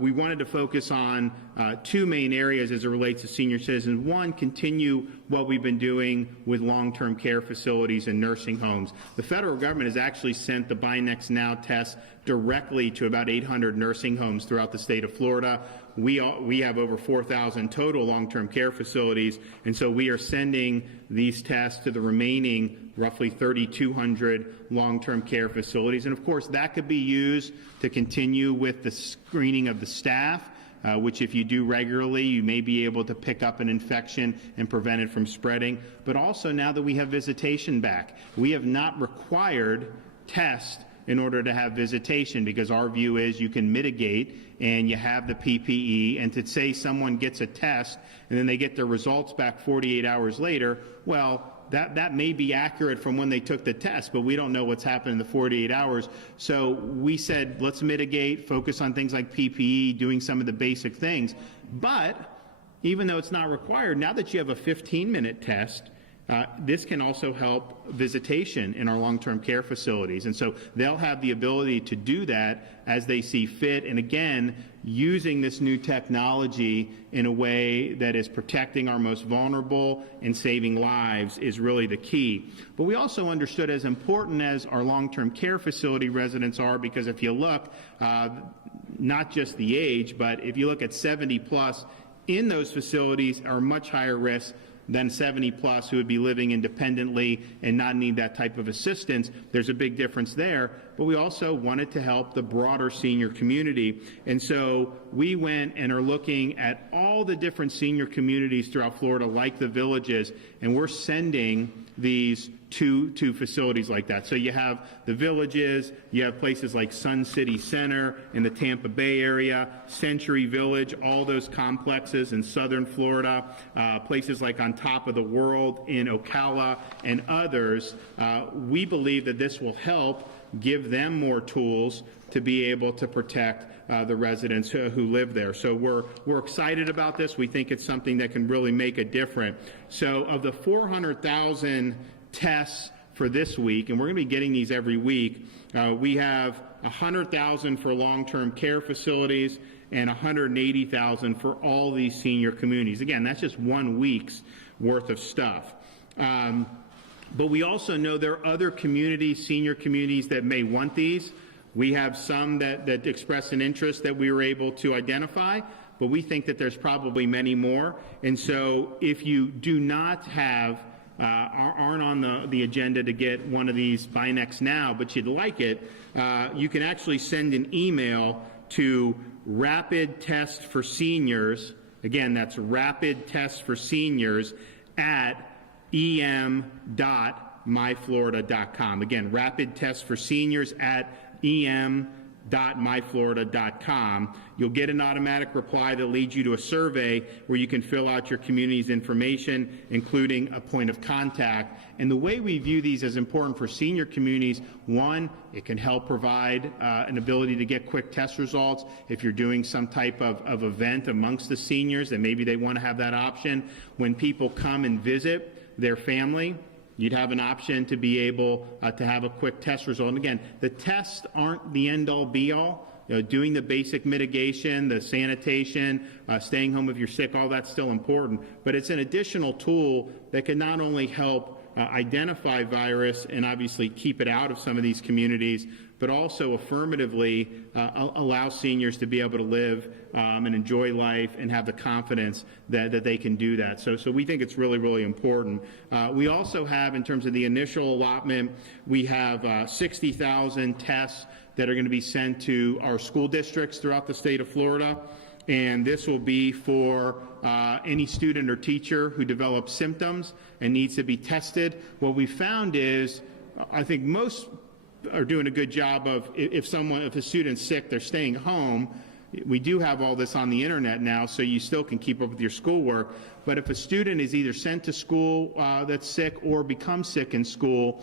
We wanted to focus on two main areas as it relates to senior citizens. One, continue what we've been doing with long-term care facilities and nursing homes. The federal government has actually sent the Buy Next Now test directly to about 800 nursing homes throughout the state of Florida. We have over 4,000 total long-term care facilities, and so we are sending these tests to the remaining roughly 3,200 long-term care facilities. And of course, that could be used to continue with the screening of the staff, which if you do regularly, you may be able to pick up an infection and prevent it from spreading. But also, now that we have visitation back, we have not required tests in order to have visitation, because our view is you can mitigate and you have the PPE, and to say someone gets a test and then they get their results back 48 hours later, well, that may be accurate from when they took the test, but we don't know what's happened in the 48 hours. So we said, let's mitigate, focus on things like PPE, doing some of the basic things. But even though it's not required, now that you have a 15-minute test, this can also help visitation in our long-term care facilities. And so they'll have the ability to do that as they see fit. And again, using this new technology in a way that is protecting our most vulnerable and saving lives is really the key. But we also understood, as important as our long-term care facility residents are, because if you look, not just the age, but if you look at 70 plus in those facilities are much higher risk than 70 plus who would be living independently and not need that type of assistance. There's a big difference there. But we also wanted to help the broader senior community. And so we went and are looking at all the different senior communities throughout Florida, like the villages, and we're sending these to facilities like that. So you have the villages, you have places like Sun City Center in the Tampa Bay area, Century Village, all those complexes in southern Florida, places like On Top of the World in Ocala and others. We believe that this will help give them more tools to be able to protect the residents who live there. So we're excited about this. We think it's something that can really make a difference. So of the 400,000 tests for this week, and we're going to be getting these every week, we have 100,000 for long-term care facilities and 180,000 for all these senior communities. Again, that's just 1 week's worth of stuff. But we also know there are other communities, senior communities, that may want these. We have some that express an interest that we were able to identify, but we think that there's probably many more. And so if you do not have, aren't on the agenda to get one of these Buy Next Now, but you'd like it, you can actually send an email to Rapid Test for Seniors. Again, that's Rapid Test for Seniors at em.myflorida.com. Again, Rapid Test for Seniors at em.myflorida.com. You'll get an automatic reply that leads you to a survey where you can fill out your community's information, including a point of contact. And the way we view these as important for senior communities, one, it can help provide an ability to get quick test results. If you're doing some type of event amongst the seniors, then maybe they want to have that option. When people come and visit their family, you'd have an option to be able to have a quick test result. And again, the tests aren't the end-all, be-all. Doing the basic mitigation, the sanitation, staying home if you're sick, all that's still important. But it's an additional tool that can not only help identify virus and obviously keep it out of some of these communities, but also affirmatively allow seniors to be able to live and enjoy life and have the confidence that they can do that. So we think it's really, really important. We also have, in terms of the initial allotment, we have 60,000 tests that are going to be sent to our school districts throughout the state of Florida. And this will be for any student or teacher who develops symptoms and needs to be tested. What we found is, I think most are doing a good job of, if a student's sick, they're staying home. We do have all this on the internet now, so you still can keep up with your schoolwork. But if a student is either sent to school that's sick or becomes sick in school,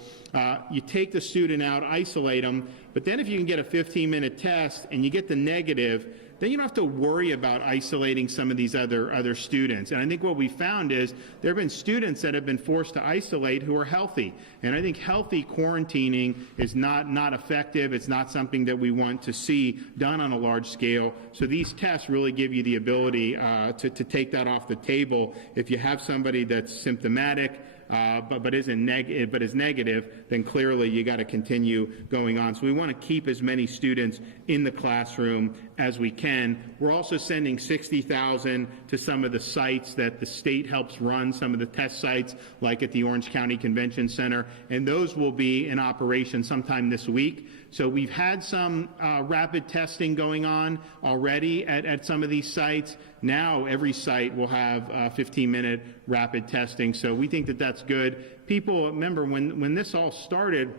you take the student out, isolate them, but then if you can get a 15-minute test and you get the negative, then you don't have to worry about isolating some of these other students. And I think what we found is there have been students that have been forced to isolate who are healthy. And I think healthy quarantining is not effective. It's not something that we want to see done on a large scale. So these tests really give you the ability to take that off the table. If you have somebody that's symptomatic, but is negative, then clearly you got to continue going on. So we want to keep as many students in the classroom as we can. We're also sending $60,000 to some of the sites that the state helps run, some of the test sites, like at the Orange County Convention Center, and those will be in operation sometime this week. So we've had some rapid testing going on already at some of these sites. Now every site will have 15-minute rapid testing. So we think that that's good. People, remember, when this all started,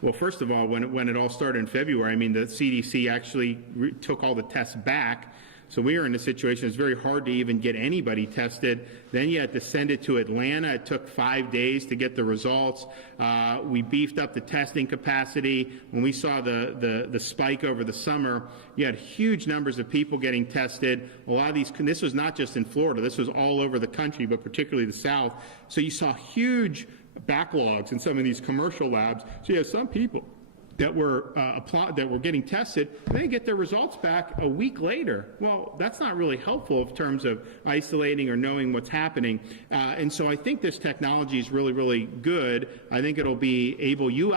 well, first of all, when it all started in February, I mean, the CDC actually took all the tests back. So we were in a situation, it's very hard to even get anybody tested. Then you had to send it to Atlanta. It took 5 days to get the results. We beefed up the testing capacity. When we saw the spike over the summer, you had huge numbers of people getting tested. A lot of these, this was not just in Florida, this was all over the country, but particularly the South. So you saw huge backlogs in some of these commercial labs. So you have some people that were getting tested, they get their results back a week later. Well, that's not really helpful in terms of isolating or knowing what's happening. And so I think this technology is really, really good. I think it'll be able, you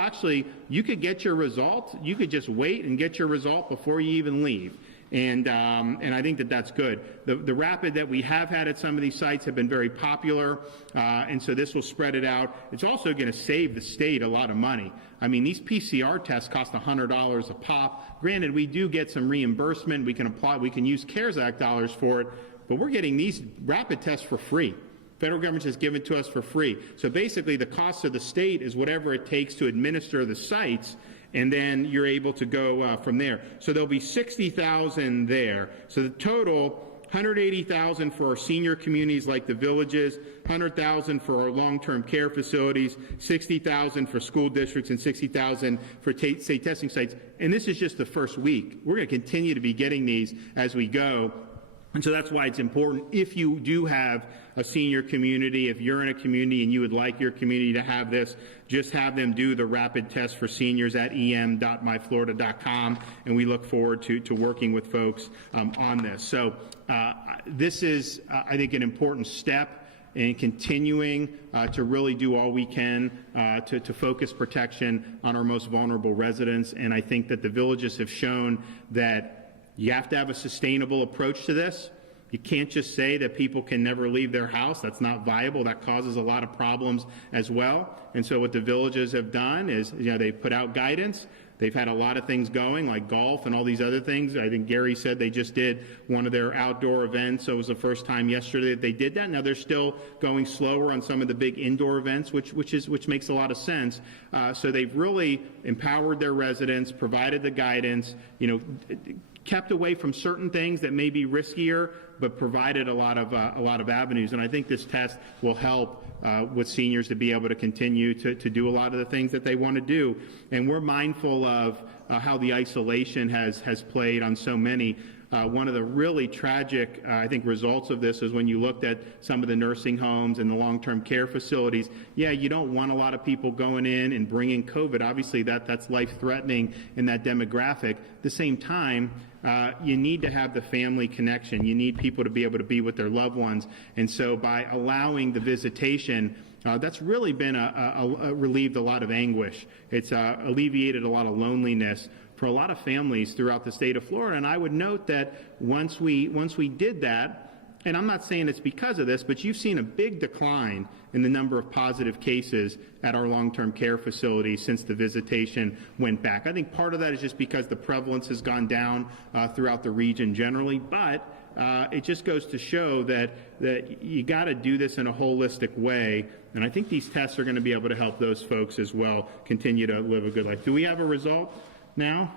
could get your result, you could just wait and get your result before you even leave. And I think that that's good. The rapid that we have had at some of these sites have been very popular, and so this will spread it out. It's also going to save the state a lot of money. I mean, these PCR tests cost $100 a pop. Granted, we do get some reimbursement. We can use CARES Act dollars for it, but we're getting these rapid tests for free. Federal government has given it to us for free. So basically, the cost of the state is whatever it takes to administer the sites, and then you're able to go from there. So there'll be $60,000 there. So the total, $180,000 for our senior communities like the villages, $100,000 for our long-term care facilities, $60,000 for school districts, and $60,000 for state testing sites. And this is just the first week. We're going to continue to be getting these as we go. And so that's why it's important, if you do have a senior community, if you're in a community and you would like your community to have this, just have them do the rapid test for seniors at em.myflorida.com, and we look forward to working with folks on this. So this is, I think, an important step in continuing to really do all we can to focus protection on our most vulnerable residents. And I think that the villages have shown that you have to have a sustainable approach to this. You can't just say that people can never leave their house. That's not viable. That causes a lot of problems as well. And so what the villages have done is, they've put out guidance. They've had a lot of things going, like golf and all these other things. I think Gary said they just did one of their outdoor events. So it was the first time yesterday that they did that. Now they're still going slower on some of the big indoor events, which makes a lot of sense. So they've really empowered their residents, provided the guidance, kept away from certain things that may be riskier, but provided a lot of avenues. And I think this test will help with seniors to be able to continue to do a lot of the things that they want to do. And we're mindful of how the isolation has played on so many. One of the really tragic, I think, results of this is when you looked at some of the nursing homes and the long-term care facilities. Yeah, you don't want a lot of people going in and bringing COVID. Obviously, that's life-threatening in that demographic. At the same time, you need to have the family connection. You need people to be able to be with their loved ones. And so by allowing the visitation, that's really been relieved a lot of anguish. It's alleviated a lot of loneliness for a lot of families throughout the state of Florida. And I would note that once we did that, and I'm not saying it's because of this, but you've seen a big decline in the number of positive cases at our long-term care facilities since the visitation went back. I think part of that is just because the prevalence has gone down throughout the region generally, but it just goes to show that you got to do this in a holistic way, and I think these tests are going to be able to help those folks as well continue to live a good life. Do we have a result now?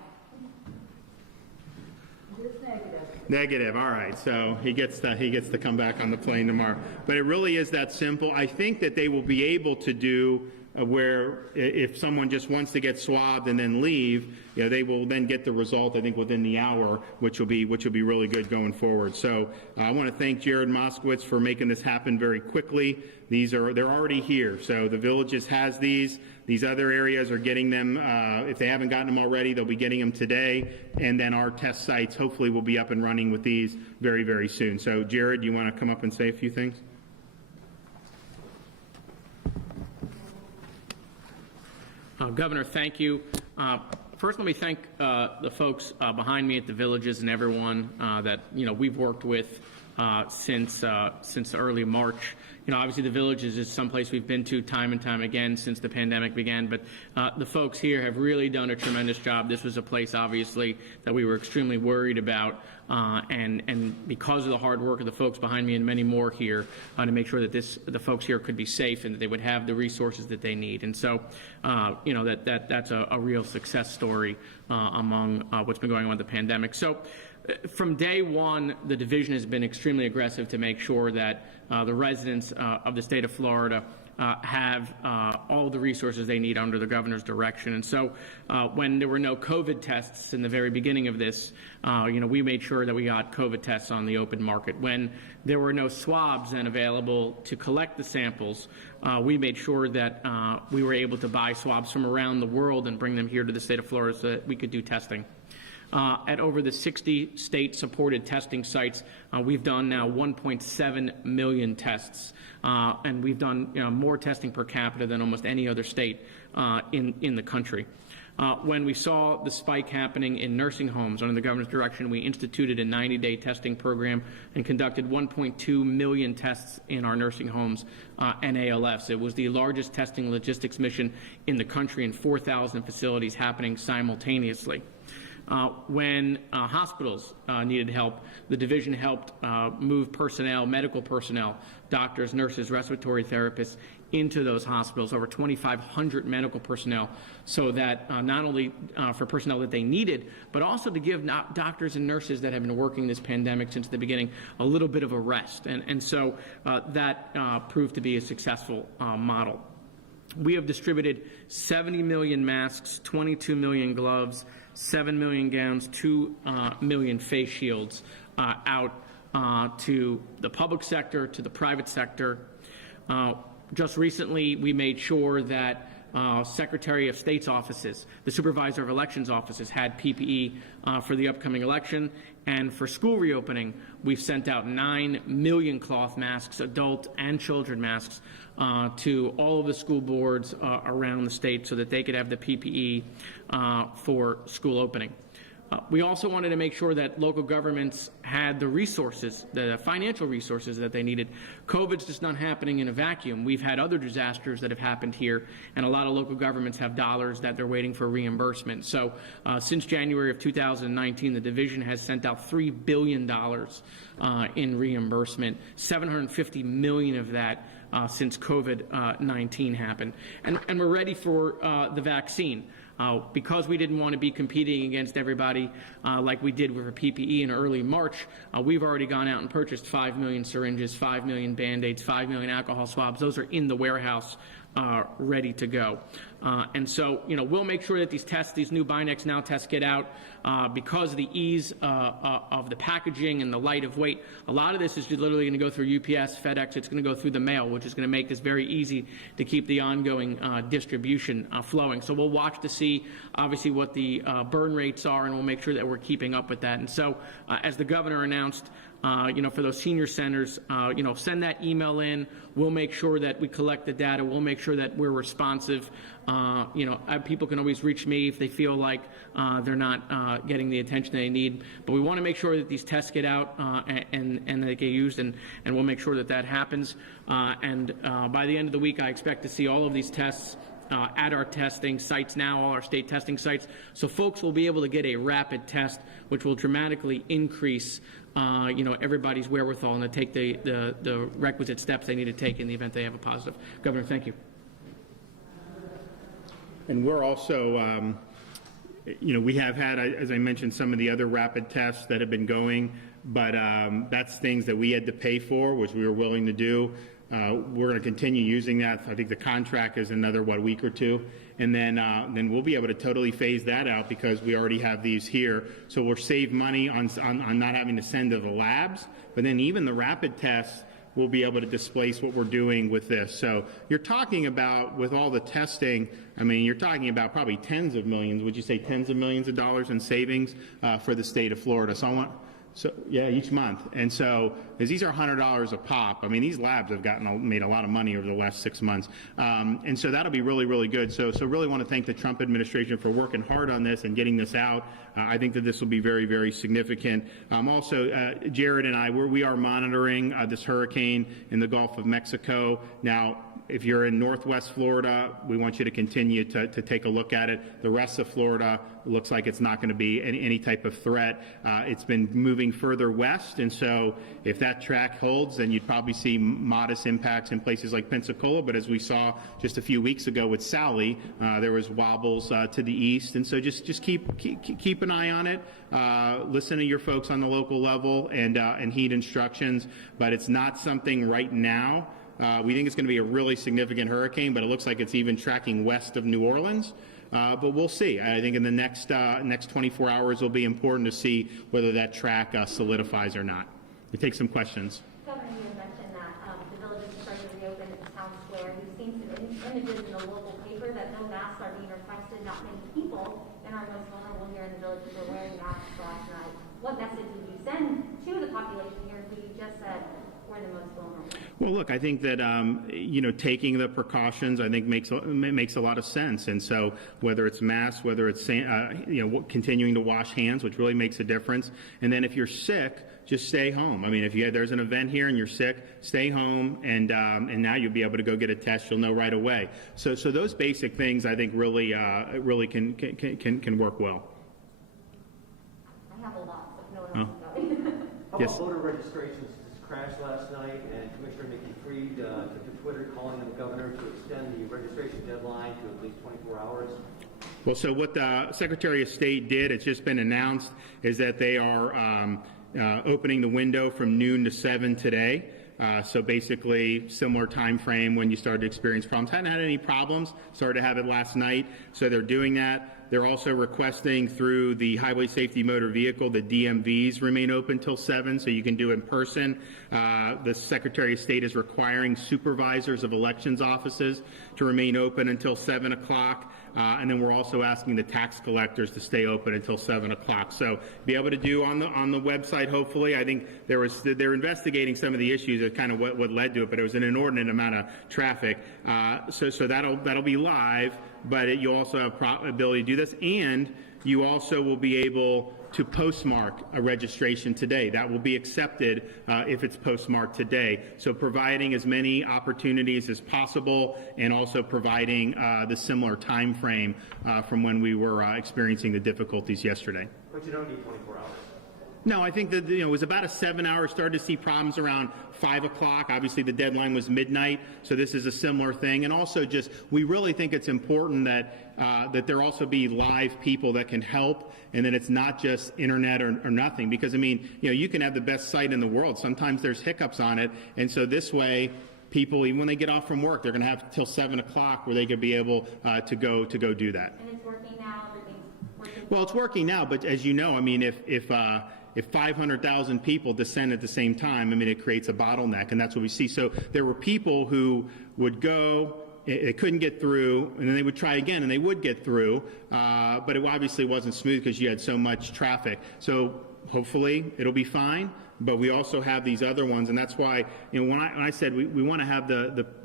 It's negative. Negative. All right. So he gets to come back on the plane tomorrow. But it really is that simple. I think that they will be able to do where if someone just wants to get swabbed and then leave, they will then get the result, I think, within the hour, which will be really good going forward. So I want to thank Jared Moskowitz for making this happen very quickly. They're already here. So the Villages has these. These other areas are getting them. If they haven't gotten them already, they'll be getting them today. And then our test sites hopefully will be up and running with these very, very soon. So Jared, you want to come up and say a few things? Governor, thank you. First, let me thank the folks behind me at the Villages and everyone that we've worked with since early March. Obviously the Villages is someplace we've been to time and time again since the pandemic began, but the folks here have really done a tremendous job. This was a place, obviously, that we were extremely worried about, and because of the hard work of the folks behind me and many more here, to make sure that the folks here could be safe and that they would have the resources that they need. And so, that's a real success story among what's been going on with the pandemic. So, from day one, the division has been extremely aggressive to make sure that the residents of the state of Florida have all the resources they need under the governor's direction. And so when there were no COVID tests in the very beginning of this, we made sure that we got COVID tests on the open market. When there were no swabs then available to collect the samples, we made sure that we were able to buy swabs from around the world and bring them here to the state of Florida so that we could do testing. At over the 60 state-supported testing sites, we've done now 1.7 million tests, and we've done more testing per capita than almost any other state in the country. When we saw the spike happening in nursing homes under the governor's direction, we instituted a 90-day testing program and conducted 1.2 million tests in our nursing homes and ALFs. It was the largest testing logistics mission in the country, in 4,000 facilities happening simultaneously. When hospitals needed help, the division helped move personnel, medical personnel, doctors, nurses, respiratory therapists into those hospitals, over 2,500 medical personnel, so that not only for personnel that they needed, but also to give doctors and nurses that have been working this pandemic since the beginning a little bit of a rest. And so that proved to be a successful model. We have distributed 70 million masks, 22 million gloves, 7 million gowns, 2 million face shields out to the public sector, to the private sector. Just recently, we made sure that Secretary of State's offices, the Supervisor of Elections offices had PPE for the upcoming election. And for school reopening, we've sent out 9 million cloth masks, adult and children masks, to all of the school boards around the state so that they could have the PPE for school opening. We also wanted to make sure that local governments had the resources, the financial resources that they needed. COVID's just not happening in a vacuum. We've had other disasters that have happened here, and a lot of local governments have dollars that they're waiting for reimbursement. So since January of 2019, the division has sent out $3 billion in reimbursement, $750 million of that since COVID-19 happened. And we're ready for the vaccine. Because we didn't want to be competing against everybody like we did with PPE in early March, we've already gone out and purchased 5 million syringes, 5 million Band-Aids, 5 million alcohol swabs. Those are in the warehouse ready to go. And so, we'll make sure that these new Binax Now tests get out because of the ease of the packaging and the light of weight. A lot of this is literally going to go through UPS, FedEx. It's going to go through the mail, which is going to make this very easy to keep the ongoing distribution flowing. So we'll watch to see, obviously, what the burn rates are, and we'll make sure that we're keeping up with that. And so, as the governor announced, for those senior centers, send that email in. We'll make sure that we collect the data. We'll make sure that we're responsive. People can always reach me if they feel like they're not getting the attention they need. But we want to make sure that these tests get out and they get used, and we'll make sure that that happens. And by the end of the week, I expect to see all of these tests at our testing sites now, all our state testing sites. So folks will be able to get a rapid test, which will dramatically increase everybody's wherewithal and to take the requisite steps they need to take in the event they have a positive. Governor, thank you. And we're also, we have had, as I mentioned, some of the other rapid tests that have been going, but that's things that we had to pay for, which we were willing to do. we're going to continue using that. I think the contract is another, week or two. And then we'll be able to totally phase that out because we already have these here. So we'll save money on not having to send to the labs. But then even the rapid tests, we'll be able to displace what we're doing with this. So you're talking about, with all the testing, I mean, you're talking about probably tens of millions. Would you say tens of millions of dollars in savings for the state of Florida? Each month. And so, as these are $100 a pop, I mean, these labs have made a lot of money over the last 6 months. And so that'll be really, really good. So really want to thank the Trump administration for working hard on this and getting this out. I think that this will be very, very significant. Also, Jared and I, we are monitoring this hurricane in the Gulf of Mexico. Now, if you're in Northwest Florida, we want you to continue to take a look at it. The rest of Florida looks like it's not going to be any type of threat. It's been moving further west, and so if that track holds, then you'd probably see modest impacts in places like Pensacola. But as we saw just a few weeks ago with Sally, there was wobbles to the east, and so just keep an eye on it. Listen to your folks on the local level and heed instructions. But it's not something right now. We think it's going to be a really significant hurricane, but it looks like it's even tracking west of New Orleans. But we'll see. I think in the next 24 hours will be important to see whether that track solidifies or not. We'll take some questions. Governor, you had mentioned that the village is starting to reopen its town square. We've seen some images in the local paper that no masks are being requested. Not many people in our most vulnerable here in the village were wearing masks last night. What message would you send to the population here who you just said we're the most vulnerable? Well, look, I think that taking the precautions, I think makes a lot of sense. And so, whether it's masks, whether it's continuing to wash hands, which really makes a difference. And then, if you're sick, just stay home. I mean, if there's an event here and you're sick, stay home, and now you'll be able to go get a test. You'll know right away. So those basic things, I think, really can work well. I have a lot, but no one else is going. How Yes. about voter registrations crashed last night, and Commissioner Nikki Fried took to Twitter calling on the governor to extend the registration deadline to at least 24 hours. Well, so what the Secretary of State did, it's just been announced, is that they are opening the window from noon to 7 today. So basically, similar time frame when you started to experience problems. Hadn't had any problems, started to have it last night, so they're doing that. They're also requesting through the Highway Safety Motor Vehicle, the DMVs remain open till 7, so you can do it in person. The Secretary of State is requiring supervisors of elections offices to remain open until 7 o'clock. And then we're also asking the tax collectors to stay open until 7 o'clock. So be able to do on the website, hopefully. I think they're investigating some of the issues that kind of what led to it, but it was an inordinate amount of traffic. So that'll be live, but you'll also have ability to do this, and you also will be able to postmark a registration today. That will be accepted if it's postmarked today. So providing as many opportunities as possible, and also providing the similar time frame from when we were experiencing the difficulties yesterday. But you don't need 24 hours. No, I think that it was about a 7-hour. Started to see problems around 5 o'clock. Obviously, the deadline was midnight, so this is a similar thing. And also, we really think it's important that there also be live people that can help, and that it's not just internet or nothing. Because I mean, you can have the best site in the world. Sometimes there's hiccups on it, and so this way, people, even when they get off from work, they're going to have till 7 o'clock where they could be able to go do that. And it's working now. Everything's working. Well, it's working now, but as you know, I mean, if 500,000 people descend at the same time, I mean, it creates a bottleneck, and that's what we see. So there were people who would go, they couldn't get through, and then they would try again, and they would get through, but it obviously wasn't smooth because you had so much traffic. So hopefully it'll be fine, but we also have these other ones, and that's why, when I said we want to have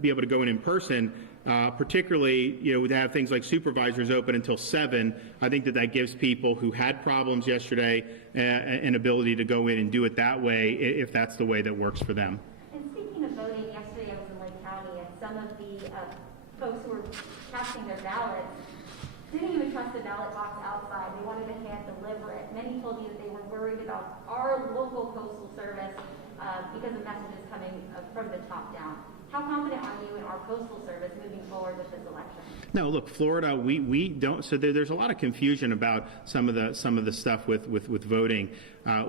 be able to go in person, particularly, to have things like supervisors open until 7, I think that gives people who had problems yesterday an ability to go in and do it that way, if that's the way that works for them. And speaking of voting, yesterday I was in Lake County, and some of the folks who were casting their ballots didn't even trust the ballot box outside. They wanted to hand deliver it. Many told me that they were worried about our local postal service because of messages coming from the top down. How confident are you in our postal service moving forward with this election? No, look, Florida, we don't. So there's a lot of confusion about some of the stuff with voting.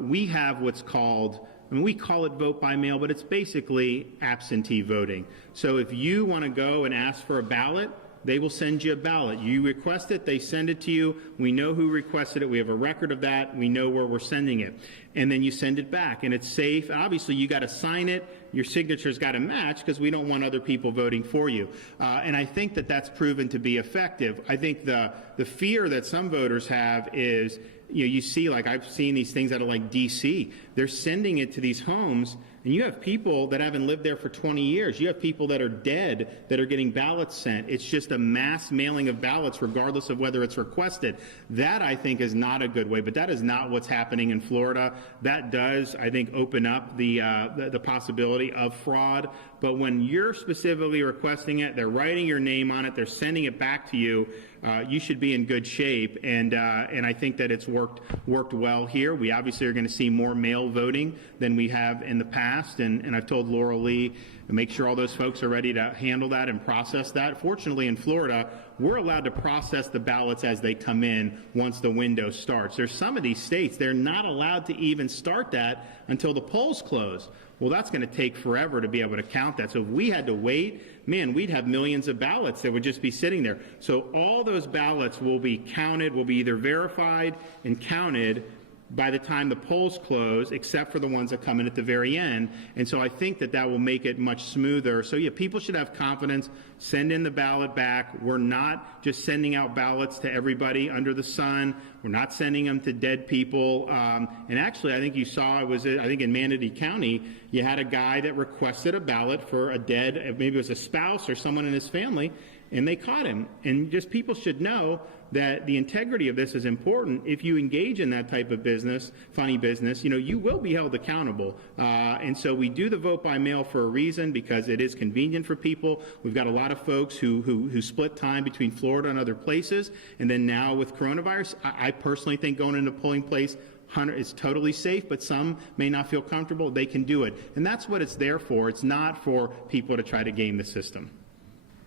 We have what's called I mean, we call it vote by mail, but it's basically absentee voting. So if you want to go and ask for a ballot, they will send you a ballot. You request it, they send it to you. We know who requested it. We have a record of that. We know where we're sending it. And then you send it back, and it's safe. Obviously, you got to sign it. Your signature's got to match because we don't want other people voting for you. And I think that that's proven to be effective. I think the fear that some voters have is, you see, like I've seen these things out of like D.C. They're sending it to these homes, and you have people that haven't lived there for 20 years. You have people that are dead that are getting ballots sent. It's just a mass mailing of ballots regardless of whether it's requested. That, I think, is not a good way, but that is not what's happening in Florida. That does, I think, open up the possibility of fraud. But when you're specifically requesting it, they're writing your name on it, they're sending it back to you, you should be in good shape, and I think that it's worked well here. We obviously are going to see more mail voting than we have in the past, and I've told Laura Lee to make sure all those folks are ready to handle that and process that. Fortunately, in Florida, we're allowed to process the ballots as they come in once the window starts. There's some of these states, they're not allowed to even start that until the polls close. Well, that's going to take forever to be able to count that. So if we had to wait, man, we'd have millions of ballots that would just be sitting there. So all those ballots will be counted, will be either verified and counted by the time the polls close, except for the ones that come in at the very end. And so I think that that will make it much smoother. So yeah, people should have confidence. Send in the ballot back. We're not just sending out ballots to everybody under the sun. We're not sending them to dead people. And actually, I think you saw, I think in Manatee County, you had a guy that requested a ballot for a dead, maybe it was a spouse or someone in his family, and they caught him. And just people should know that the integrity of this is important. If you engage in that type of business, funny business, you will be held accountable. And so we do the vote by mail for a reason, because it is convenient for people. We've got a lot of folks who split time between Florida and other places. And then now with coronavirus, I personally think going into a polling place is totally safe, but some may not feel comfortable. They can do it. And that's what it's there for. It's not for people to try to game the system.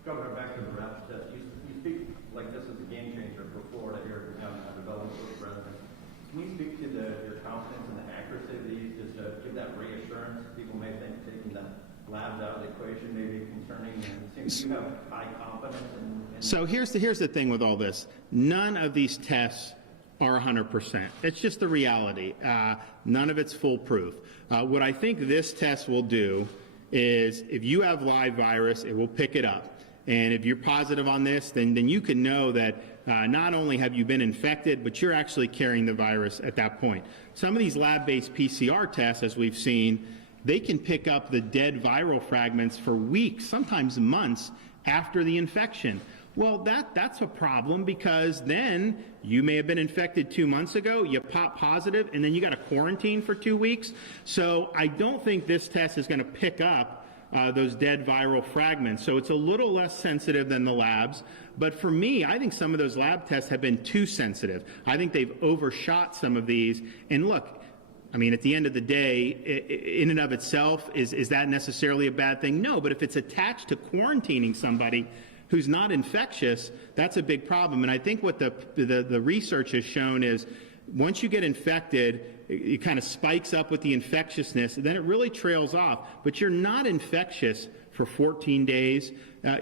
Governor, back to the rapid test. You speak like this is a game changer for Florida here, developing those residents. Can you speak to your confidence in the accuracy of these, just to give that reassurance? People may think taking the labs out of the equation may be concerning, and it seems you have high confidence in So here's the thing with all this. None of these tests are 100%. It's just the reality. None of it's foolproof. What I think this test will do is, if you have live virus, it will pick it up. And if you're positive on this, then you can know that not only have you been infected, but you're actually carrying the virus at that point. Some of these lab-based PCR tests, as we've seen, they can pick up the dead viral fragments for weeks, sometimes months after the infection. Well, that's a problem, because then you may have been infected 2 months ago, you pop positive, and then you got to quarantine for 2 weeks. So I don't think this test is going to pick up those dead viral fragments. So it's a little less sensitive than the labs. But for me, I think some of those lab tests have been too sensitive. I think they've overshot some of these. And look, I mean, at the end of the day, in and of itself, is that necessarily a bad thing? No, but if it's attached to quarantining somebody who's not infectious, that's a big problem. And I think what the research has shown is, once you get infected, it kind of spikes up with the infectiousness, and then it really trails off. But you're not infectious for 14 days.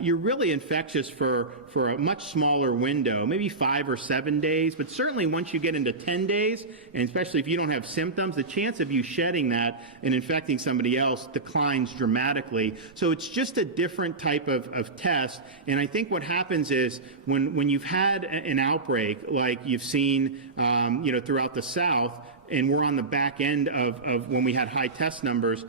You're really infectious for a much smaller window, maybe 5 or 7 days. But certainly once you get into 10 days, and especially if you don't have symptoms, the chance of you shedding that and infecting somebody else declines dramatically. So it's just a different type of test. And I think what happens is, when you've had an outbreak like you've seen throughout the South, and we're on the back end of when we had high test numbers,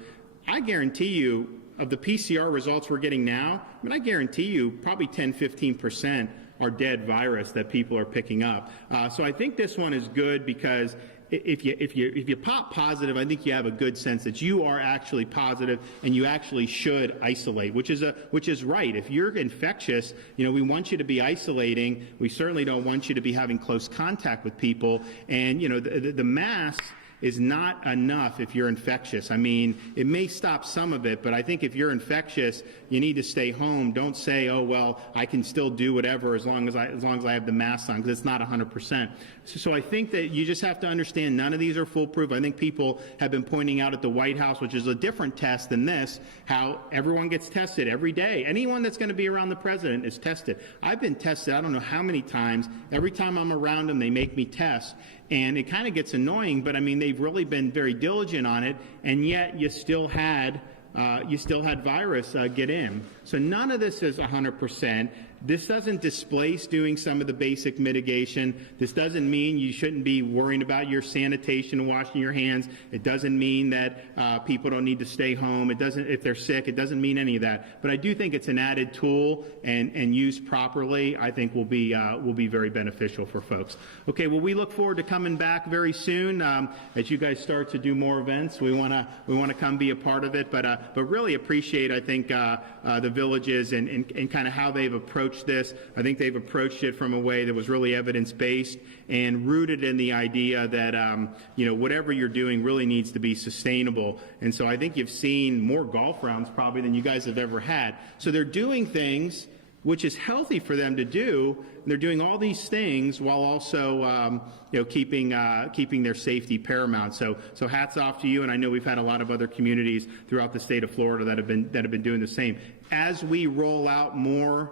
I guarantee you, of the PCR results we're getting now, I guarantee you probably 10-15% are dead virus that people are picking up. So I think this one is good, because if you pop positive, I think you have a good sense that you are actually positive, and you actually should isolate, which is right. If you're infectious, we want you to be isolating. We certainly don't want you to be having close contact with people. And the masks is not enough if you're infectious. I mean, it may stop some of it, but I think if you're infectious, you need to stay home. Don't say, oh, well, I can still do whatever as long as I have the mask on, because it's not 100%. So I think that you just have to understand none of these are foolproof. I think people have been pointing out at the White House, which is a different test than this, how everyone gets tested every day. Anyone that's going to be around the president is tested. I've been tested I don't know how many times. Every time I'm around them, they make me test. And it kind of gets annoying, but I mean, they've really been very diligent on it, and yet you still had virus get in. So none of this is 100%. This doesn't displace doing some of the basic mitigation. This doesn't mean you shouldn't be worrying about your sanitation and washing your hands. It doesn't mean that people don't need to stay home. It doesn't, if they're sick, it doesn't mean any of that. But I do think it's an added tool, and used properly, I think will be very beneficial for folks. Okay, well, we look forward to coming back very soon as you guys start to do more events. We want to come be a part of it, but really appreciate, I think, the villages and kind of how they've approached this. I think they've approached it from a way that was really evidence-based and rooted in the idea that whatever you're doing really needs to be sustainable. And so I think you've seen more golf rounds probably than you guys have ever had. So they're doing things which is healthy for them to do. And they're doing all these things while also keeping their safety paramount. So hats off to you. And I know we've had a lot of other communities throughout the state of Florida that have been doing the same. As we roll out more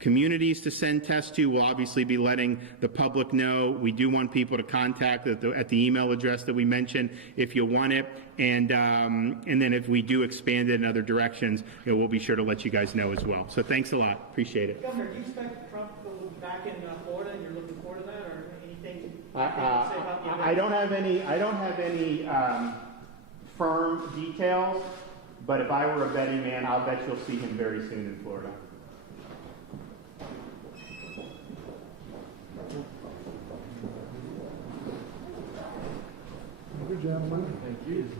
communities to send tests to, we'll obviously be letting the public know. We do want people to contact at the email address that we mentioned if you want it, and then if we do expand it in other directions, we'll be sure to let you guys know as well. So thanks a lot. Appreciate it. Governor, do you expect Trump to go back in Florida, and you're looking forward to that, or anything? I don't have any firm details, but if I were a betting man, I'll bet you'll see him very soon in Florida. Good gentlemen. Thank you.